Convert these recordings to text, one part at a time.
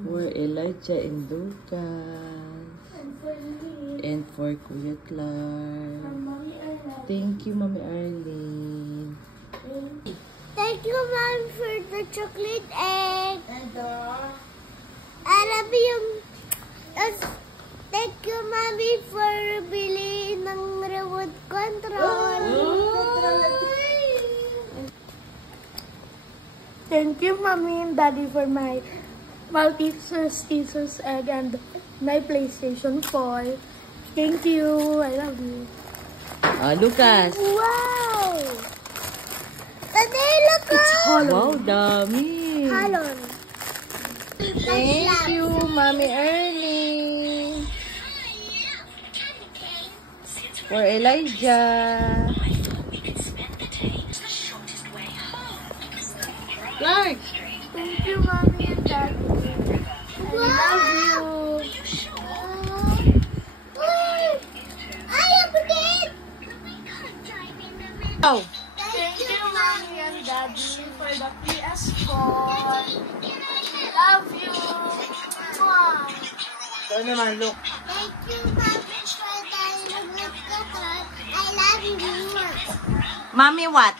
For Elijah and Lucas. And for Kuya Clark. Thank you, Mami Arlene. Thank you, Mom, for the chocolate egg. I love you. Thank you, Mommy, for bilhin ng remote control. Thank you, Mommy and Daddy, for my Maltesers egg and my PlayStation 4. Thank you. I love you. Lucas. Wow! Daddy, look! Wow, dami. Halon. Thank you, Mami Ernie. For Elijah. Clark. Thank you, Mommy and Daddy. I love you. Oh. Thank you, Mommy and Daddy, for the PS4. Love you. Mwah. Ito naman, look. Thank you, Mommy, for the remote control. I love you. Mami, what?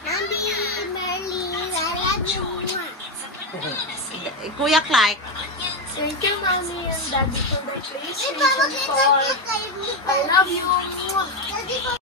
Mommy, Merlin, I love you. Kuya Clark. Thank you, Mommy and Daddy, for the Ito, PlayStation makita 4. niyo kayo. I love you.